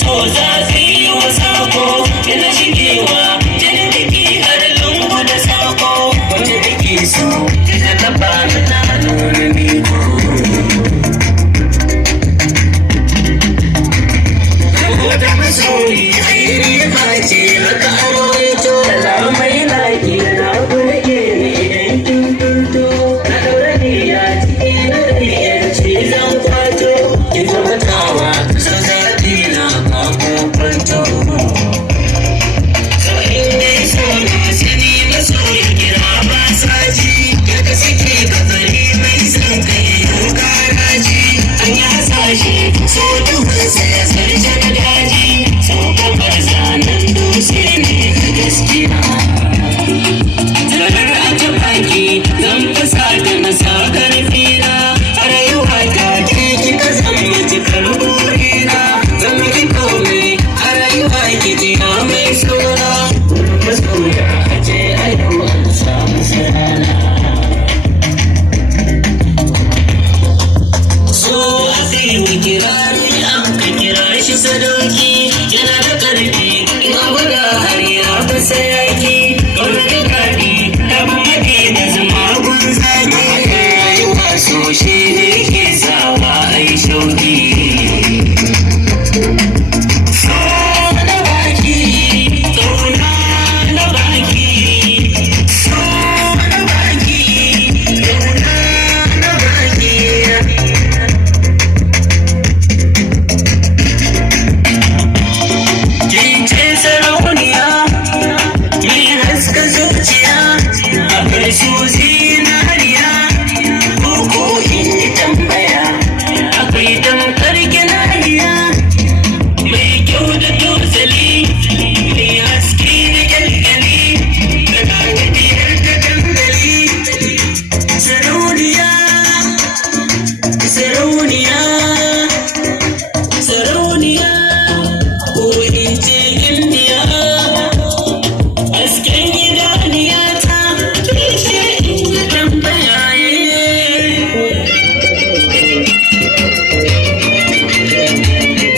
so za su yi wa sako yana shigewa jinin biki har lungu da sako wacce take so ta taba na nuna ne ko wata masoyi tsiri ba ce haka aroito alamai laki na burge ni idan kin fito na daura ne ya ciki na riyar ce zan kwato ki zama tawa ta zaɓi na kako kwanto so inda so na sani masoyi kira ba saji yadda suke kafari mai san kai yau karaji an yi hasashe so duhunsa ya sarce na daji so kamar zanen dutse ne gaskiya zarar a ta baki zan fasa da na sa karfi na a rayuwa ta ke kika zan matukar burina zan miki komai a rayuwa ki ji na mai saura masoya a ce a yau an samu sarana so a kai wa kirari an ka kira shi sadauki yana da ƙarfi in abuda har ya fasa yaki kawai da daɗi ta maɗi da zama gun zaki rayuwa so shi ne ke sawa a yi shauki so na baki ƙauna na baki so na baki ƙauna na baki Kince sarauniya, mai haska zuciya, akwai su zinariya, ko in yi tambaya, akwai tamkar ginariya, mai kyau da tozali, mai haske da kyalkyali, da ɗagadiyar da dangali. Sarauniya, sarauniya, sarauniya.